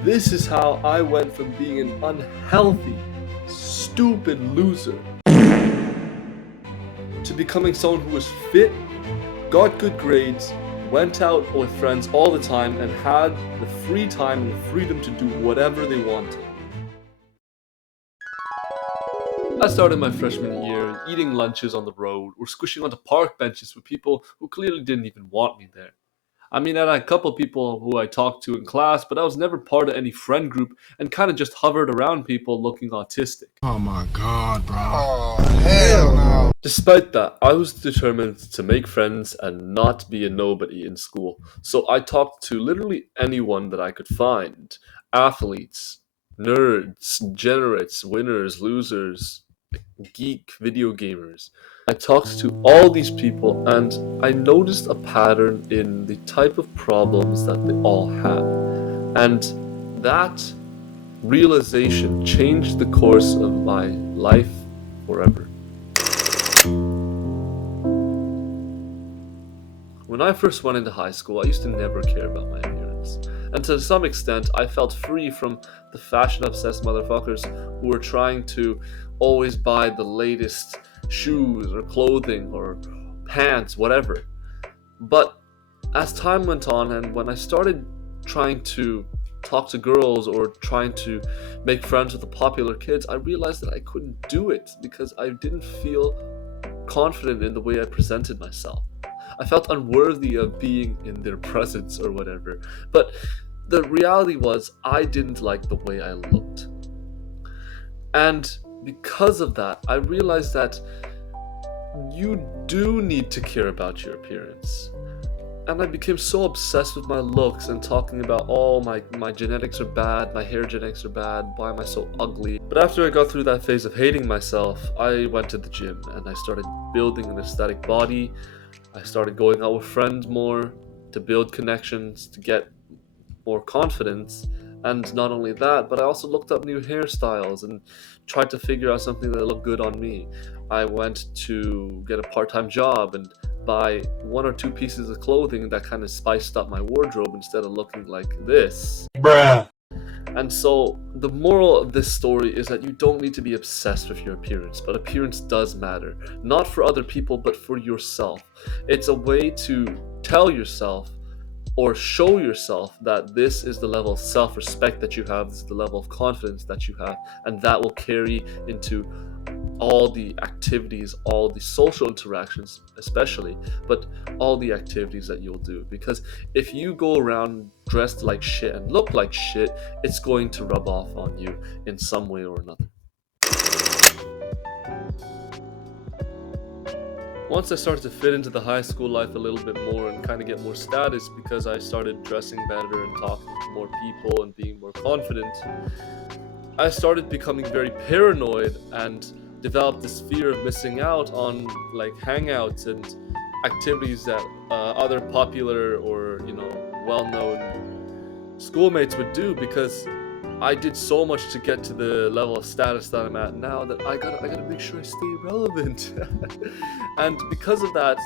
This is how I went from being an unhealthy, stupid loser to becoming someone who was fit, got good grades, went out with friends all the time, and had the free time and the freedom to do whatever they wanted. I started my freshman year eating lunches on the road or squishing onto park benches with people who clearly didn't even want me there. I mean, I had a couple people who I talked to in class, but I was never part of any friend group and kind of just hovered around people looking autistic. Oh my god, bro. Oh, hell no. Despite that, I was determined to make friends and not be a nobody in school. So I talked to literally anyone that I could find. Athletes, nerds, degenerates, winners, losers, geek video gamers. I talked to all these people and I noticed a pattern in the type of problems that they all had. And that realization changed the course of my life forever. When I first went into high school, I used to never care about my appearance. And to some extent, I felt free from the fashion-obsessed motherfuckers who were trying to always buy the latest shoes or clothing or pants, whatever. But as time went on and when I started trying to talk to girls or trying to make friends with the popular kids, I realized that I couldn't do it because I didn't feel confident in the way I presented myself. I felt unworthy of being in their presence or whatever. But the reality was, I didn't like the way I looked. And because of that, I realized that you do need to care about your appearance. And I became so obsessed with my looks and talking about, oh, my genetics are bad, my hair genetics are bad, why am I so ugly? But after I got through that phase of hating myself, I went to the gym and I started building an aesthetic body. I started going out with friends more to build connections, to get more confidence. And not only that, but I also looked up new hairstyles and tried to figure out something that looked good on me. I went to get a part-time job and buy one or two pieces of clothing that kind of spiced up my wardrobe instead of looking like this. Bruh. And so the moral of this story is that you don't need to be obsessed with your appearance, but appearance does matter. Not for other people, but for yourself. It's a way to tell yourself or show yourself that this is the level of self-respect that you have, this is the level of confidence that you have, and that will carry into all the activities, all the social interactions especially, but all the activities that you'll do. Because if you go around dressed like shit and look like shit, it's going to rub off on you in some way or another. Once I started to fit into the high school life a little bit more and kind of get more status because I started dressing better and talking to more people and being more confident, I started becoming very paranoid and developed this fear of missing out on like hangouts and activities that other popular or well-known schoolmates would do, because I did so much to get to the level of status that I'm at now that I gotta make sure I stay relevant. And because of that,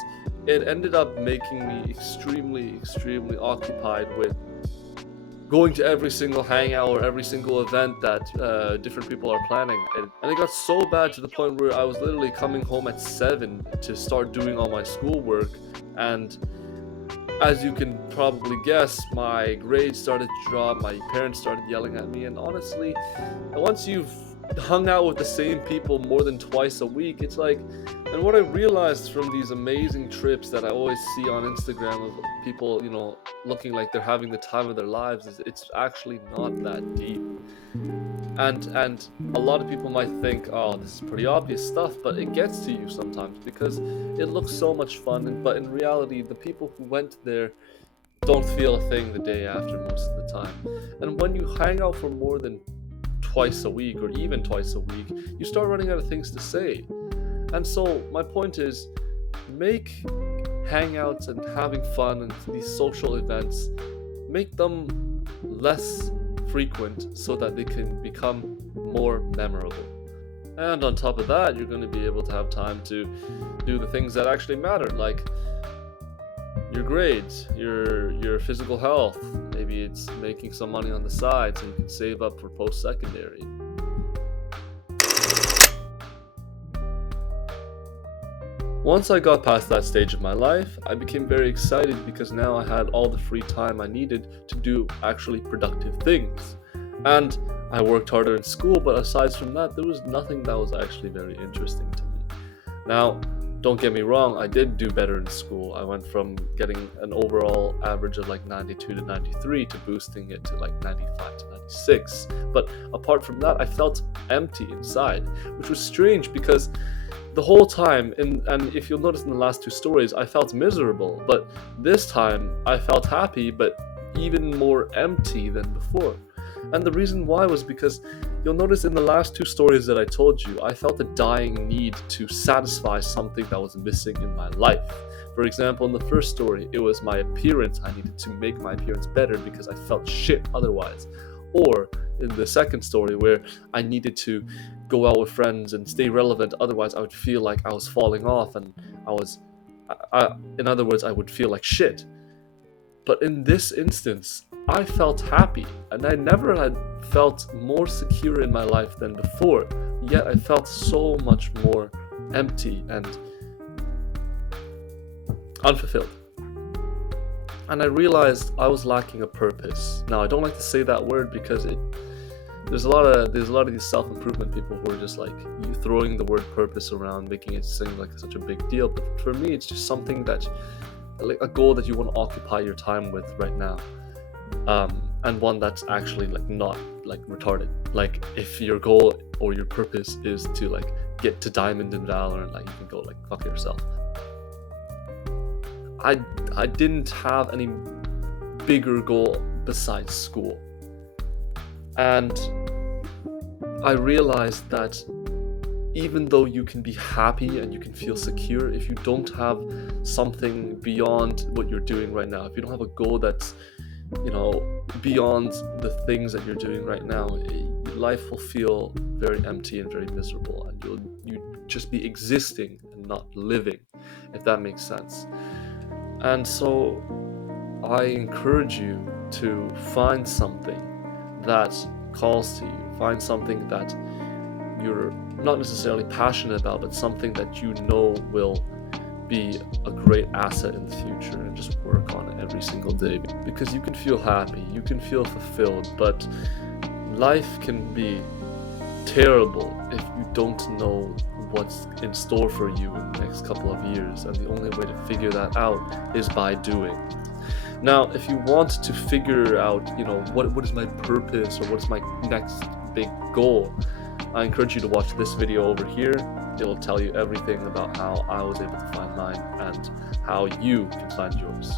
it ended up making me extremely occupied with going to every single hangout or every single event that different people are planning. And it got so bad to the point where I was literally coming home at 7 to start doing all my schoolwork. And as you can probably guess, my grades started to drop, my parents started yelling at me, and honestly, once you've hung out with the same people more than twice a week, it's like, and what I realized from these amazing trips that I always see on Instagram of people, looking like they're having the time of their lives, is it's actually not that deep. And a lot of people might think, oh, this is pretty obvious stuff, but it gets to you sometimes because it looks so much fun, but in reality, the people who went there don't feel a thing the day after most of the time. And when you hang out for more than twice a week or even twice a week, you start running out of things to say. And so my point is, make hangouts and having fun and these social events, make them less frequent so that they can become more memorable. And on top of that, you're going to be able to have time to do the things that actually matter, like your grades, your physical health. Maybe it's making some money on the side so you can save up for post-secondary. Once I got past that stage of my life, I became very excited because now I had all the free time I needed to do actually productive things. And I worked harder in school, but aside from that, there was nothing that was actually very interesting to me. Now, don't get me wrong, I did do better in school. I went from getting an overall average of like 92 to 93 to boosting it to like 95 to 96. But apart from that, I felt empty inside, which was strange because the whole time, and if you'll notice in the last two stories, I felt miserable, but this time I felt happy, but even more empty than before. And the reason why was because you'll notice in the last two stories that I told you, I felt a dying need to satisfy something that was missing in my life. For example, in the first story, it was my appearance. I needed to make my appearance better because I felt shit otherwise. Or in the second story, where I needed to go out with friends and stay relevant, otherwise I would feel like I was falling off and in other words, I would feel like shit. But in this instance, I felt happy, and I never had felt more secure in my life than before, yet I felt so much more empty and unfulfilled. And I realized I was lacking a purpose. Now, I don't like to say that word because there's a lot of these self-improvement people who are just like you throwing the word purpose around, making it seem like such a big deal. But for me, it's just something that, like a goal that you want to occupy your time with right now, and one that's actually like not like retarded. Like if your goal or your purpose is to like get to Diamond in Valorant, like you can go like fuck yourself. I didn't have any bigger goal besides school. And I realized that even though you can be happy and you can feel secure, if you don't have something beyond what you're doing right now, if you don't have a goal that's, beyond the things that you're doing right now, life will feel very empty and very miserable, and you just be existing and not living, if that makes sense. And so I encourage you to find something that calls to you, find something that you're not necessarily passionate about, but something that you know will be a great asset in the future, and just work on it every single day, because you can feel happy, you can feel fulfilled, but life can be terrible if you don't know what's in store for you in the next couple of years, and the only way to figure that out is by doing. Now, if you want to figure out, what is my purpose or what is my next big goal, I encourage you to watch this video over here. It'll tell you everything about how I was able to find mine and how you can find yours.